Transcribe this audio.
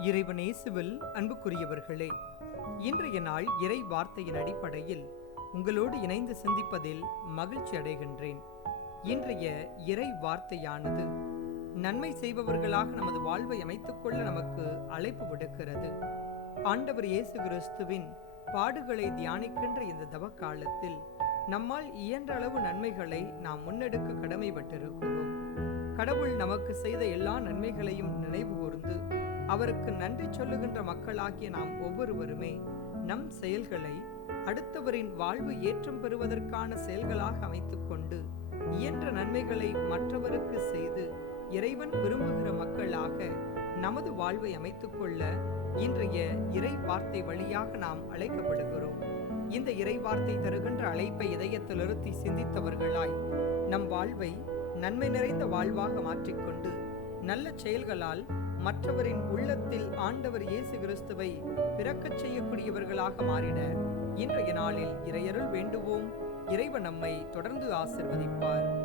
இறைவனேசுவில் அன்புக்குரியவர்களே இன்றைய நாள் இறை வார்த்தையின் அடிப்படையில் உங்களோடு இணைந்து சிந்திப்பதில் மகிழ்ச்சி அடைகின்றேன். இன்றைய இறை வார்த்தையானது நன்மை செய்பவர்களாக நமது வாழ்வை அமைத்துக் கொள்ள நமக்கு அழைப்பு விடுக்கிறது. ஆண்டவர் இயேசு கிறிஸ்துவின் பாடுகளை தியானிக்கின்ற இந்த தவக்காலத்தில் நம்மால் இயன்ற அளவு நன்மைகளை நாம் முன்னெடுக்க கடமைப்பட்டிருக்கிறோம். கடவுள் நமக்கு செய்த எல்லா நன்மைகளையும் நினைவு கூர்ந்து அவருக்கு நன்றி சொல்லுகின்ற மக்களாகிய நாம் ஒவ்வொருவருமே நம் செயல்களை அடுத்தவரின் வாழ்வு ஏற்றம் பெறுவதற்கான செயல்களாக அமைத்துக்கொண்டு இயன்ற நன்மைகளை மற்றவருக்கு செய்து இறைவன் விரும்புகிற மக்களாக நமது வாழ்வை அமைத்துக்கொள்ள இன்றைய இறை வார்த்தை வழியாக நாம் அழைக்கப்படுகிறோம். இந்த இறை வார்த்தை தருகின்ற அழைப்பை இதயத்தில் இருத்தி சிந்தித்தவர்களாய் நம் வாழ்வை நன்மை நிறைந்த வாழ்வாக மாற்றிக்கொண்டு நல்ல செயல்களால் மற்றவரின் உள்ளத்தில் ஆண்டவர் இயேசு கிறிஸ்துவை பிறக்கச் செய்யக்கூடியவர்களாக மாறிட இன்றைய நாளில் இறையருள் வேண்டுவோம். இறைவன் நம்மை தொடர்ந்து ஆசிர்வதிப்பார்.